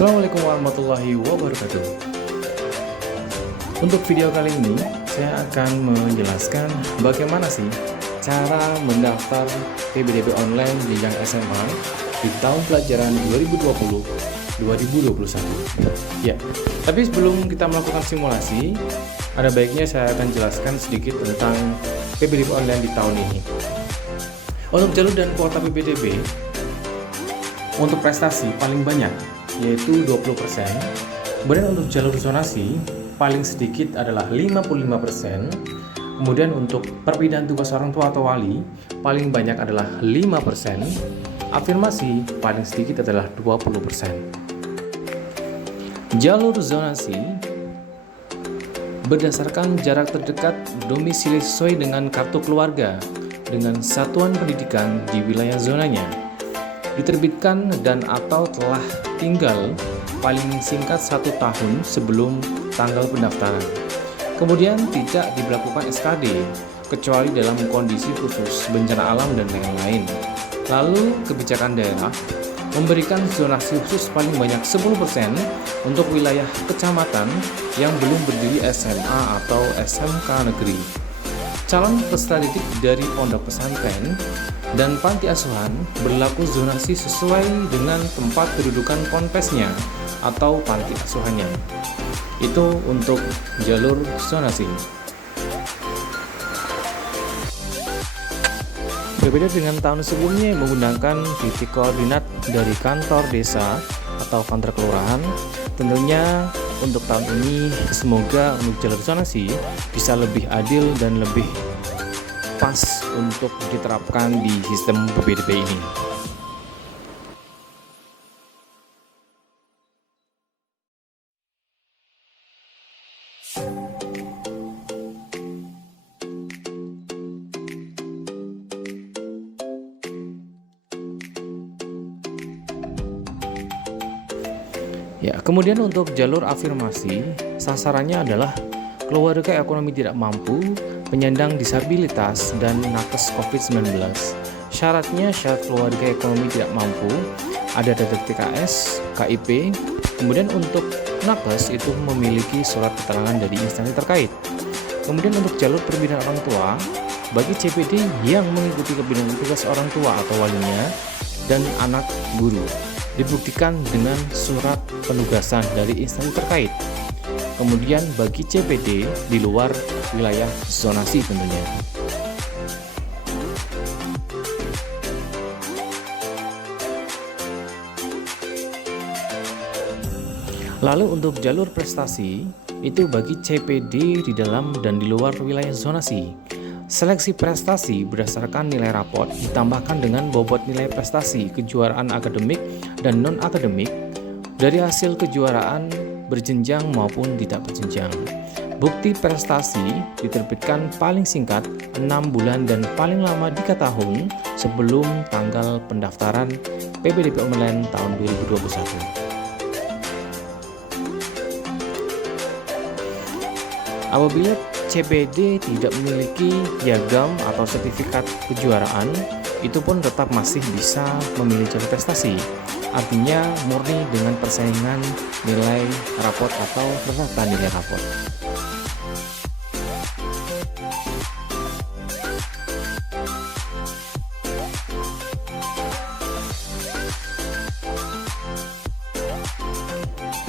Assalamualaikum warahmatullahi wabarakatuh. Untuk video kali ini, saya akan menjelaskan bagaimana sih cara mendaftar PBDB online jenjang SMA di tahun pelajaran 2020-2021. Ya, tapi sebelum kita melakukan simulasi, ada baiknya saya akan jelaskan sedikit tentang PBDB online di tahun ini. Untuk jalur dan kuota PBDB, untuk prestasi paling banyak yaitu 20%. Kemudian untuk jalur zonasi paling sedikit adalah 55%. Kemudian untuk perpindahan tugas orang tua atau wali paling banyak adalah 5%. Afirmasi paling sedikit adalah 20%. Jalur zonasi berdasarkan jarak terdekat domisili sesuai dengan kartu keluarga dengan satuan pendidikan di wilayah zonanya. Diterbitkan dan atau telah tinggal paling singkat 1 tahun sebelum tanggal pendaftaran. Kemudian tidak diberlakukan SKD kecuali dalam kondisi khusus bencana alam dan lain-lain. Lalu kebijakan daerah memberikan zonasi khusus paling banyak 10% untuk wilayah kecamatan yang belum berdiri SMA atau SMK negeri. Calon peserta didik dari pondok pesantren dan panti asuhan berlaku zonasi sesuai dengan tempat kedudukan ponpesnya atau panti asuhannya. Itu untuk jalur zonasi. Berbeda dengan tahun sebelumnya yang menggunakan titik koordinat dari kantor desa atau kantor kelurahan, tentunya untuk tahun ini semoga untuk jalur zonasi bisa lebih adil dan lebih pas untuk diterapkan di sistem PBDB ini. Ya, kemudian untuk jalur afirmasi, sasarannya adalah keluarga ekonomi tidak mampu, penyandang disabilitas, dan nakes COVID-19. Syaratnya syarat keluarga ekonomi tidak mampu, ada data TKS, KIP, kemudian untuk nakes itu memiliki surat keterangan dari instansi terkait. Kemudian untuk jalur perpindahan orang tua, bagi CPD yang mengikuti kepindahan tugas orang tua atau walinya dan anak guru, dibuktikan dengan surat penugasan dari instansi terkait. Kemudian bagi CPD di luar wilayah zonasi tentunya. Lalu untuk jalur prestasi itu bagi CPD di dalam dan di luar wilayah zonasi. Seleksi prestasi berdasarkan nilai raport ditambahkan dengan bobot nilai prestasi kejuaraan akademik dan non-akademik dari hasil kejuaraan berjenjang maupun tidak berjenjang. Bukti prestasi diterbitkan paling singkat 6 bulan dan paling lama 3 tahun sebelum tanggal pendaftaran PBDB online tahun 2021. Apabila CPD tidak memiliki piagam atau sertifikat kejuaraan, itu pun tetap masih bisa memilih jalur prestasi. Artinya murni dengan persaingan nilai raport atau rata nilai raport.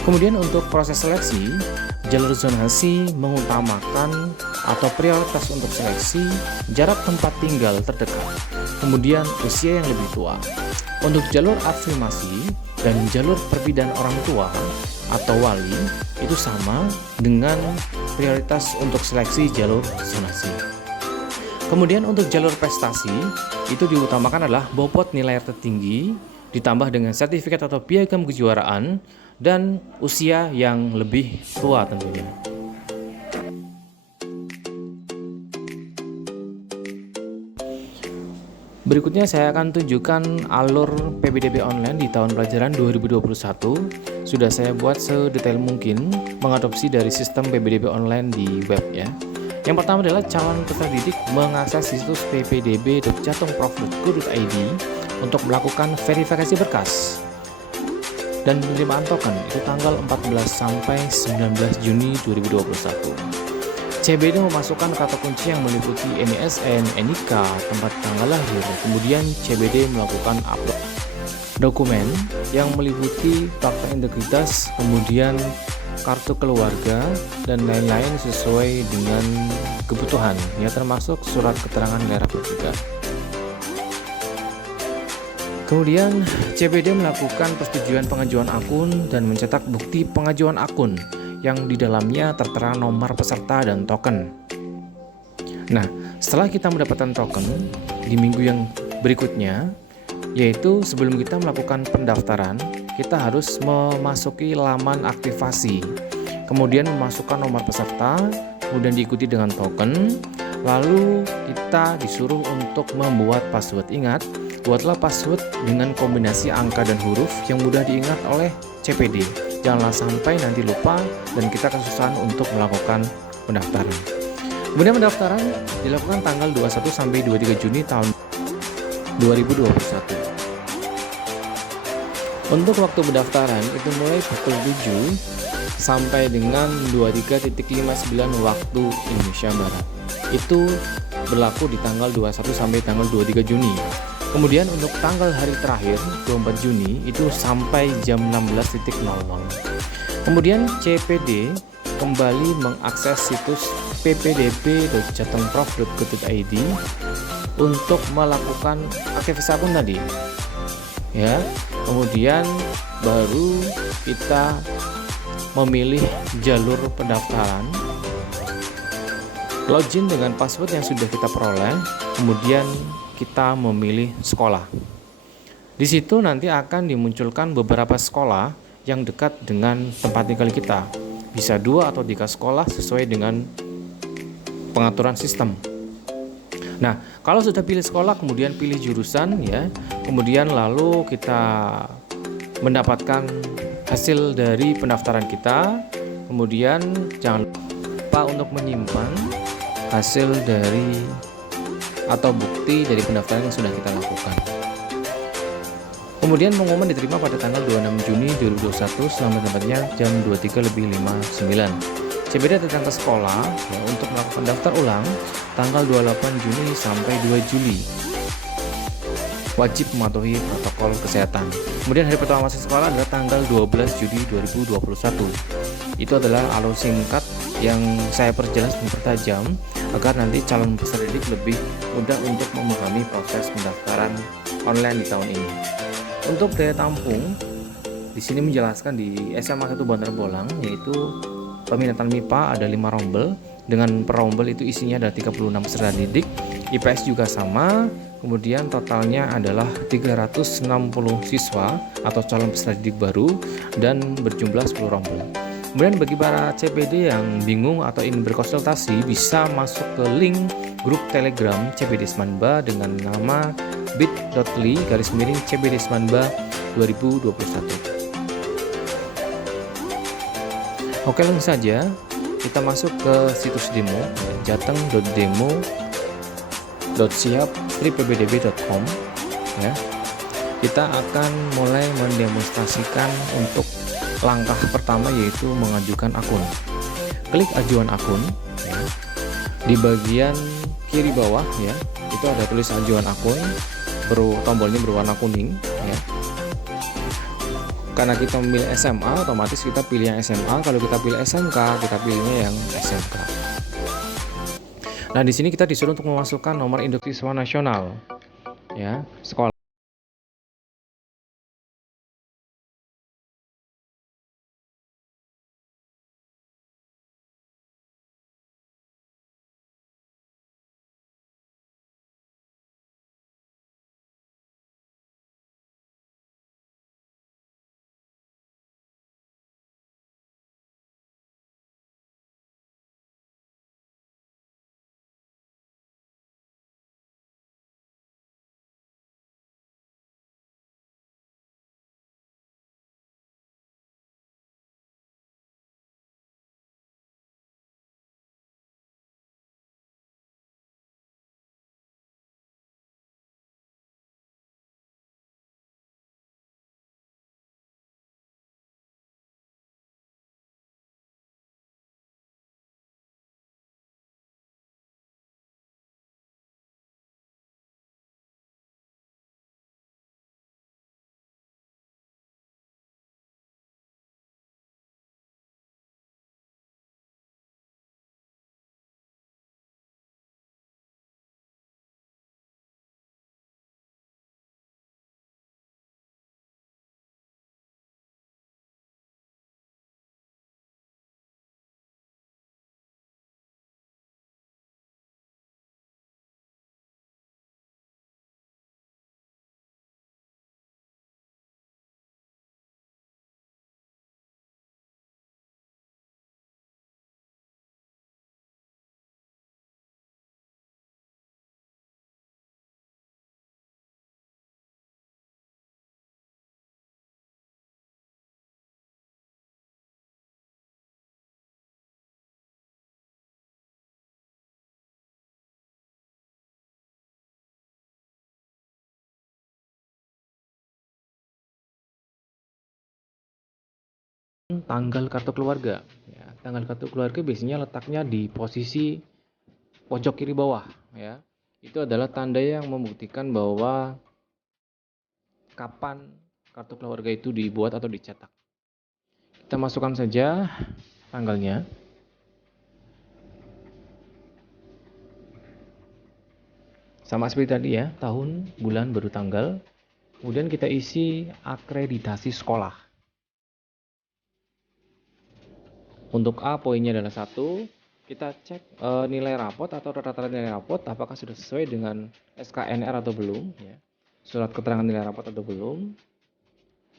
Kemudian untuk proses seleksi, jalur zonasi mengutamakan atau prioritas untuk seleksi jarak tempat tinggal terdekat, kemudian usia yang lebih tua. Untuk jalur afirmasi dan jalur perpindahan orang tua atau wali itu sama dengan prioritas untuk seleksi jalur zonasi. Kemudian untuk jalur prestasi itu diutamakan adalah bobot nilai tertinggi ditambah dengan sertifikat atau piagam kejuaraan dan usia yang lebih tua tentunya. Berikutnya saya akan tunjukkan alur PBDB online di tahun pelajaran 2021. Sudah saya buat sedetail mungkin mengadopsi dari sistem PBDB online di web ya. Yang pertama adalah calon peserta didik mengakses situs ppdb.jatengprof.go.id untuk melakukan verifikasi berkas. dan penerimaan token itu tanggal 14 sampai 19 Juni 2021. CBD memasukkan kata kunci yang meliputi NISN, NIK, tempat tanggal lahir. Kemudian CBD melakukan upload dokumen yang meliputi fakta integritas, kemudian kartu keluarga dan lain-lain sesuai dengan kebutuhan, ya, termasuk surat keterangan daerah juga. Kemudian CBD melakukan persetujuan pengajuan akun dan mencetak bukti pengajuan akun yang di dalamnya tertera nomor peserta dan token. Nah, setelah kita mendapatkan token di minggu yang berikutnya, yaitu sebelum kita melakukan pendaftaran, kita harus memasuki laman aktivasi, kemudian memasukkan nomor peserta, kemudian diikuti dengan token, lalu kita disuruh untuk membuat password. Ingat, buatlah password dengan kombinasi angka dan huruf yang mudah diingat oleh CPD. Janganlah sampai nanti lupa dan kita kesusahan untuk melakukan pendaftaran. Kemudian pendaftaran dilakukan tanggal 21 sampai 23 Juni tahun 2021. Untuk waktu pendaftaran itu mulai pukul 7 sampai dengan 23.59 waktu Indonesia Barat. Itu berlaku di tanggal 21 sampai tanggal 23 Juni. Kemudian untuk tanggal hari terakhir 24 Juni itu sampai jam 16.00. Kemudian CPD kembali mengakses situs ppdb.jatengprof.go.id untuk melakukan aktivasi akun tadi. Ya, kemudian baru kita memilih jalur pendaftaran, login dengan password yang sudah kita peroleh, kemudian kita memilih sekolah. Di situ nanti akan dimunculkan beberapa sekolah yang dekat dengan tempat tinggal kita. Bisa 2 atau 3 sekolah sesuai dengan pengaturan sistem. Nah, kalau sudah pilih sekolah, kemudian pilih jurusan, ya. Kemudian lalu kita mendapatkan hasil dari pendaftaran kita. Kemudian jangan lupa untuk menyimpan hasil dari atau bukti dari pendaftaran yang sudah kita lakukan. Kemudian pengumuman diterima pada tanggal 26 Juni 2021 selamat-selamatnya jam 23.59. CBD datang ke sekolah, ya, untuk melakukan daftar ulang tanggal 28 Juni sampai 2 Juli. Wajib mematuhi protokol kesehatan. Kemudian hari pertama masuk sekolah adalah tanggal 12 Juli 2021. Itu adalah alur singkat yang saya perjelas dan pertajam agar nanti calon peserta didik lebih mudah untuk memahami proses pendaftaran online di tahun ini. Untuk daya tampung, di sini menjelaskan di SMA 1 Bantar Bolang, yaitu peminatan MIPA ada 5 rombel, dengan per rombel itu isinya ada 36 peserta didik. IPS juga sama, kemudian totalnya adalah 360 siswa atau calon peserta didik baru dan berjumlah 10 rombel. Kemudian bagi para CPD yang bingung atau ingin berkonsultasi, bisa masuk ke link grup Telegram CPD Semanba dengan nama bit.ly/CPD Semanba 2021. Oke, langsung saja kita masuk ke situs demo jateng.demo.siap-ppdb.com, ya. Kita akan mulai mendemonstrasikan untuk langkah pertama, yaitu mengajukan akun. Klik ajuan akun, ya. Di bagian kiri bawah, ya, itu ada tulis ajuan akun, tombolnya berwarna kuning, ya. Karena kita memilih SMA, otomatis kita pilih yang SMA. Kalau kita pilih SMK, kita pilihnya yang SMK. Nah, di sini kita disuruh untuk memasukkan nomor induk siswa nasional, ya, sekolah. tanggal kartu keluarga. Ya, tanggal kartu keluarga biasanya letaknya di posisi pojok kiri bawah. Ya, itu adalah tanda yang membuktikan bahwa kapan kartu keluarga itu dibuat atau dicetak. Kita masukkan saja tanggalnya. Sama seperti tadi ya, tahun, bulan, baru tanggal. Kemudian kita isi akreditasi sekolah. Untuk A poinnya adalah 1, kita cek nilai rapot atau rata-rata nilai rapot apakah sudah sesuai dengan SKNR atau belum ya. Surat keterangan nilai rapot atau belum.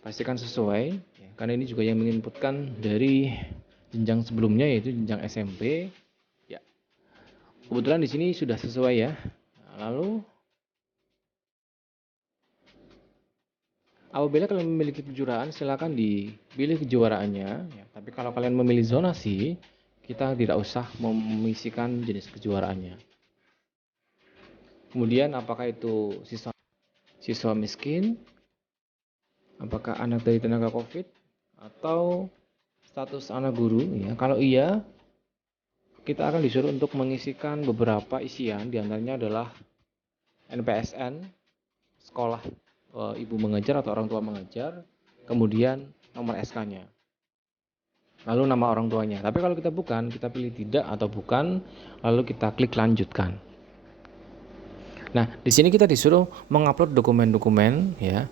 Pastikan sesuai ya, karena ini juga yang menginputkan dari jenjang sebelumnya yaitu jenjang SMP. Ya. Kebetulan di sini sudah sesuai ya. Nah, lalu apabila kalian memiliki kejuaraan, silakan dipilih kejuaraannya. Ya, tapi kalau kalian memilih zonasi, kita tidak usah memisikan jenis kejuaraannya. Kemudian apakah itu siswa miskin, apakah anak dari tenaga COVID, atau status anak guru. Ya, kalau iya, kita akan disuruh untuk mengisikan beberapa isian, diantaranya adalah NPSN, sekolah ibu mengajar atau orang tua mengajar, kemudian nomor SK-nya, lalu nama orang tuanya. Tapi kalau kita bukan, kita pilih tidak atau bukan, lalu kita klik lanjutkan. Nah, di sini kita disuruh mengupload dokumen-dokumen ya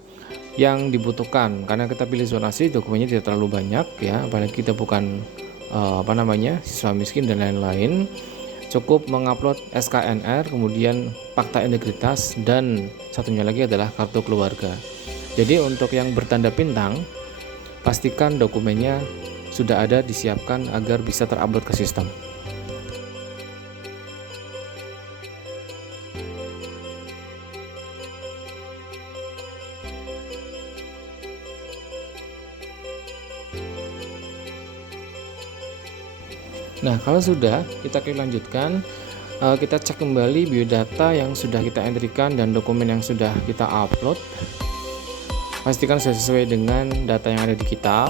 yang dibutuhkan. Karena kita pilih zonasi, dokumennya tidak terlalu banyak ya, apalagi kita bukan siswa miskin dan lain-lain. Cukup mengupload SKNR, kemudian fakta integritas, dan satunya lagi adalah kartu keluarga. Jadi untuk yang bertanda bintang, pastikan dokumennya sudah ada disiapkan agar bisa terupload ke sistem. Nah, kalau sudah, kita klik lanjutkan. Kita cek kembali biodata yang sudah kita entrikan dan dokumen yang sudah kita upload. Pastikan sudah sesuai dengan data yang ada di kita.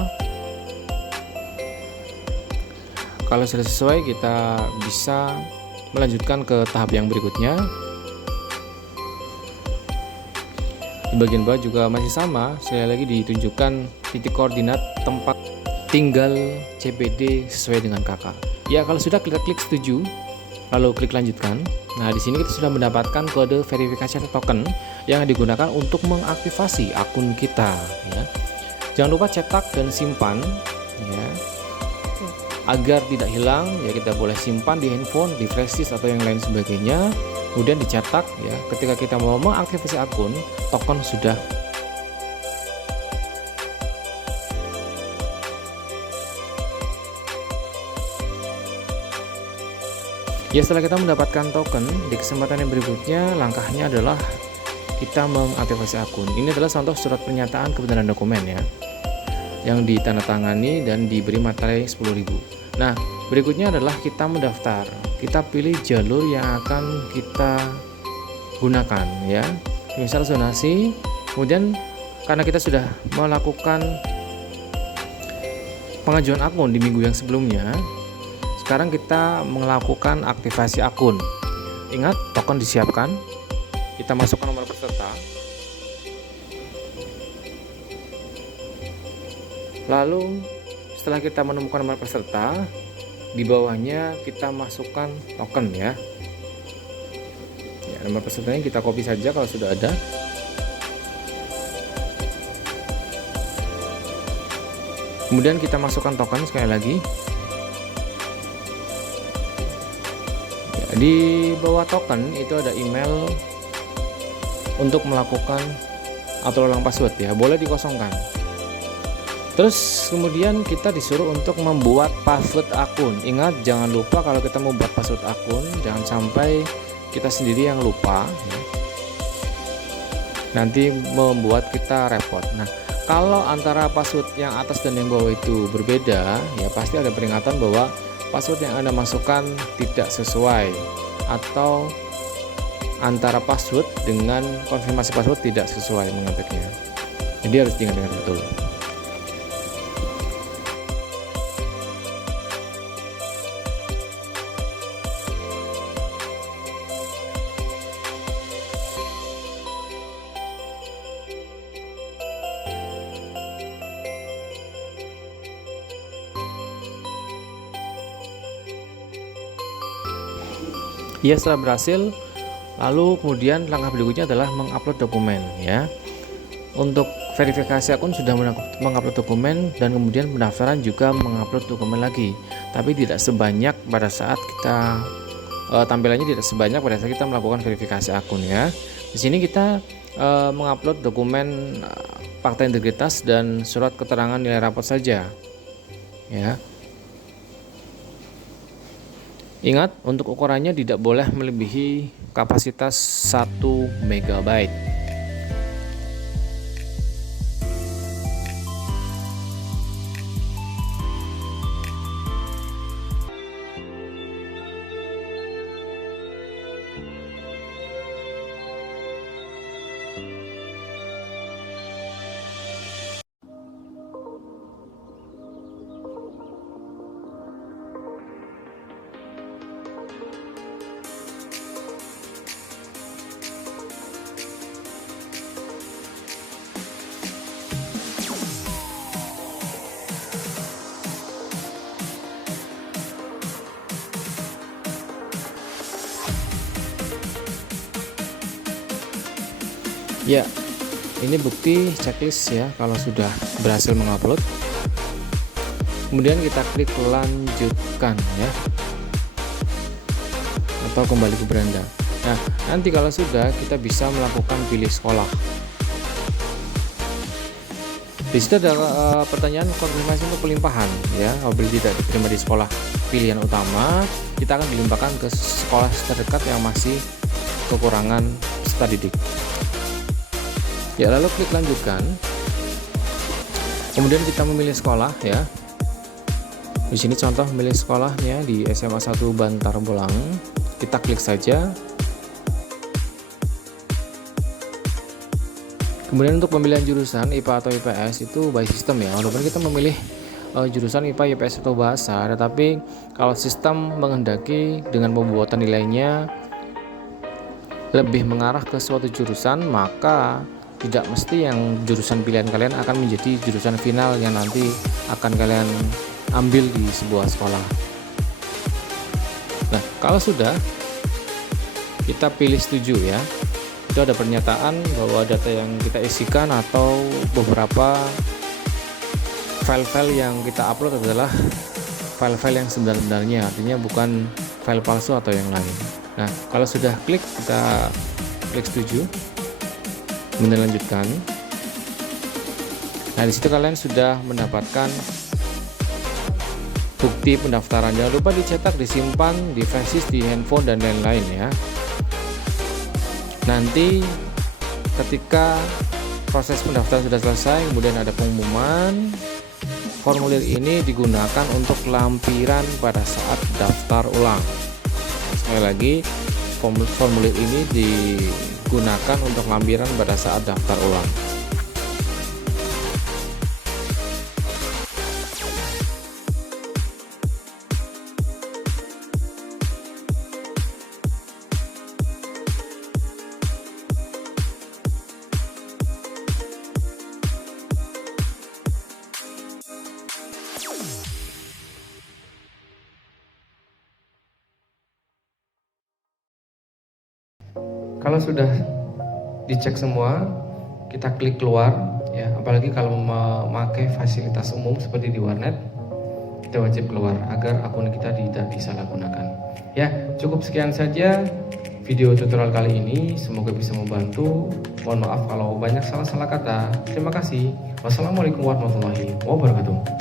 Kalau sudah sesuai, kita bisa melanjutkan ke tahap yang berikutnya. Di bagian bawah juga masih sama, sekali lagi ditunjukkan titik koordinat tempat tinggal CPD sesuai dengan kakak. Ya, kalau sudah kita klik setuju, lalu klik lanjutkan. Nah, di sini kita sudah mendapatkan kode verifikasi token yang digunakan untuk mengaktifasi akun kita. Ya. Jangan lupa cetak dan simpan, ya, agar tidak hilang. Ya, kita boleh simpan di handphone, di flash disk atau yang lain sebagainya. Kemudian dicetak. Ya, ketika kita mau mengaktifasi akun, token sudah ya. Setelah kita mendapatkan token, di kesempatan yang berikutnya langkahnya adalah kita mengaktifasi akun. Ini adalah contoh surat pernyataan kebenaran dokumen ya, yang ditandatangani dan diberi materai 10.000. Nah, berikutnya adalah kita mendaftar. Kita pilih jalur yang akan kita gunakan ya. Misal zonasi, kemudian karena kita sudah melakukan pengajuan akun di minggu yang sebelumnya, sekarang kita melakukan aktivasi akun. Ingat, token disiapkan. Kita masukkan nomor peserta. Lalu setelah kita menemukan nomor peserta, di bawahnya kita masukkan token ya. Ya, nomor pesertanya kita copy saja kalau sudah ada. Kemudian kita masukkan token sekali lagi. Di bawah token itu ada email untuk melakukan atau ulang password ya, boleh dikosongkan. Terus kemudian kita disuruh untuk membuat password akun. Ingat, jangan lupa kalau kita membuat password akun, jangan sampai kita sendiri yang lupa ya. Nanti membuat kita repot. Nah, kalau antara password yang atas dan yang bawah itu berbeda ya, pasti ada peringatan bahwa password yang Anda masukkan tidak sesuai, atau antara password dengan konfirmasi password tidak sesuai mengetiknya. Jadi harus diingat-ingat betul. Ya, setelah berhasil, lalu kemudian langkah berikutnya adalah mengupload dokumen ya. Untuk verifikasi akun sudah mengupload dokumen, dan kemudian pendaftaran juga mengupload dokumen lagi. Tapi tidak sebanyak pada saat kita tampilannya tidak sebanyak pada saat kita melakukan verifikasi akun ya. Di sini kita mengupload dokumen fakta integritas dan surat keterangan nilai rapot saja ya. Ingat, untuk ukurannya tidak boleh melebihi kapasitas 1 MB. Ya, ini bukti checklist ya kalau sudah berhasil mengupload. Kemudian kita klik lanjutkan ya, atau kembali ke beranda. Nah, nanti kalau sudah, kita bisa melakukan pilih sekolah. Di situ ada pertanyaan konfirmasi untuk pelimpahan ya. Apabila tidak diterima di sekolah pilihan utama, kita akan dilimpahkan ke sekolah terdekat yang masih kekurangan peserta didik. Ya, lalu klik lanjutkan. Kemudian kita memilih sekolah ya. Di sini contoh memilih sekolahnya di SMA 1 Bantar Bolang. Kita klik saja. Kemudian untuk pemilihan jurusan IPA atau IPS itu by sistem ya. Walaupun kita memilih jurusan IPA, IPS atau bahasa, tetapi kalau sistem menghendaki dengan pembuatan nilainya lebih mengarah ke suatu jurusan, maka tidak mesti yang jurusan pilihan kalian akan menjadi jurusan final yang nanti akan kalian ambil di sebuah sekolah. Nah, kalau sudah, kita pilih setuju ya. Itu ada pernyataan bahwa data yang kita isikan atau beberapa file-file yang kita upload adalah file-file yang sebenarnya, artinya bukan file palsu atau yang lain. Nah, kalau sudah klik, kita klik setuju, kemudian lanjutkan. Nah, di situ kalian sudah mendapatkan bukti pendaftaran. Jangan lupa dicetak, disimpan, di flash di handphone dan lain-lain ya. Nanti ketika proses pendaftaran sudah selesai, kemudian ada pengumuman. Formulir ini digunakan untuk lampiran pada saat daftar ulang. Sekali lagi, formulir ini digunakan untuk lampiran pada saat daftar ulang. Kalau sudah dicek semua, kita klik keluar ya. Apalagi kalau memakai fasilitas umum seperti di warnet, kita wajib keluar agar akun kita tidak disalahgunakan. Ya, cukup sekian saja video tutorial kali ini. Semoga bisa membantu. Mohon maaf kalau banyak salah-salah kata. Terima kasih. Wassalamualaikum warahmatullahi wabarakatuh.